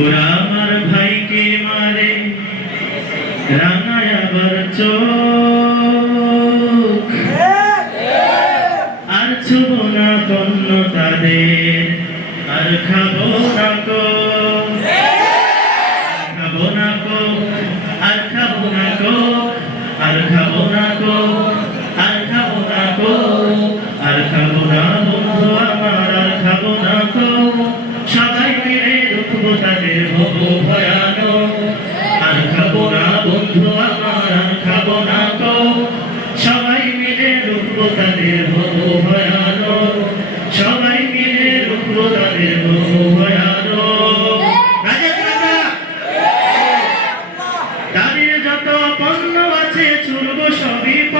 ওরা আমার ভাইকে মারে রাঙায় আবার চোখ। আর ছুব না কন্ন তাদের, আর খাব না কো। খাব না কো, আর খাব না কো।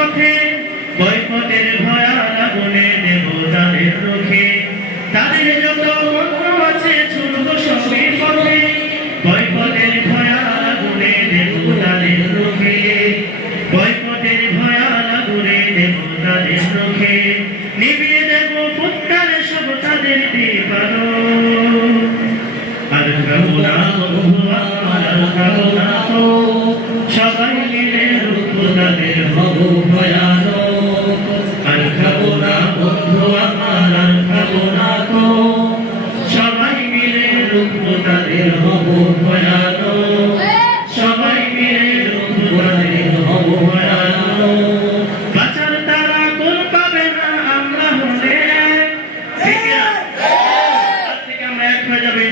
পথে বয়কটের ভয়া আগুনে দেব তাদের রুখে। তাদের যত পণ্য আছে চুলব সবই পথে বয়কটের ভয়া আগুনে দেব তাদের রুখে। বয়কটের ভয়া আগুনে দেব তাদের রুখে। নিবিয়ে দেব ফুটকার সব তাদের দীপালো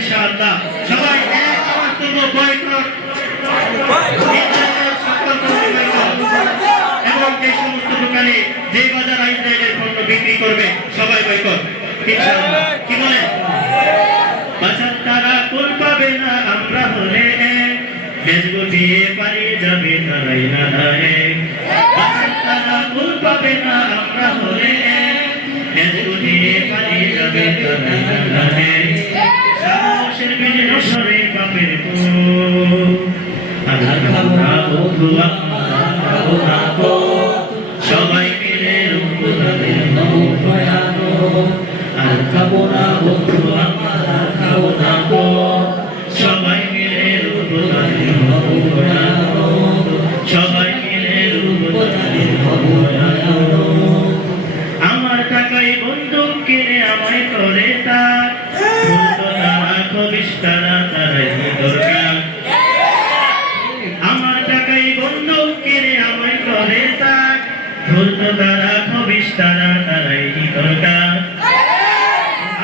ইনশাআল্লাহ সবাই এক আওয়াজ তুলবো বয়কট। এবং যে সমস্ত দোকানে যে বাজার ইসরায়েলের পণ্য বিক্রি করবে, সবাই বয়কট কি বলেন বাজার তারা কোন পাবে না, আমরা হলে। দেশ গুটিয়ে যাবে তারাই না না, আমরা হলে। দেশ গুটিয়ে যাবে তারাই না এক। নসরে পাপের কোপ। আর খাব না বন্ধু আমার খাব না কো সবাই মিলে রূপ তাদের হব ভয়ানক আর খাব না বন্ধু আর খাব না সবাই মিলে রূপ তাদের সবাই মিলে রূপ তাদের তারা খবিস তারা তারাই দরকার আমার টাকায় বন্দুক কিনে আমায় করে তার ধরতো তারা খবিস তারা তারাই দরকার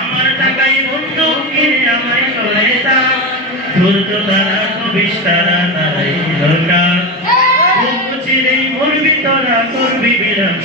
আমার টাকায় বন্দুক কিনে আমায় করে তার ধরতো তারা খবিস তারা তারাই দরকার বুক চিরেই মরবি তোরা, করবি বিরাম।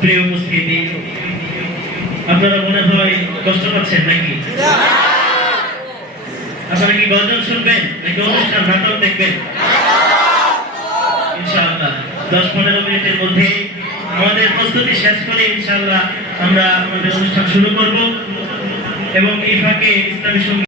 প্রিয় উপস্থিতি, আপনারা মনে হয় কষ্ট পাচ্ছেন নাকি? আপনারা কি গজল শুনবেন নাকি অনুষ্ঠান, নাটক দেখবেন? ইনশাআল্লাহ। দশ পনেরো মিনিটের মধ্যে আমাদের প্রস্তুতি শেষ করে ইনশাআল্লাহ আমরা আমাদের অনুষ্ঠান শুরু করব এবং এই ফাঁকে ইসলামী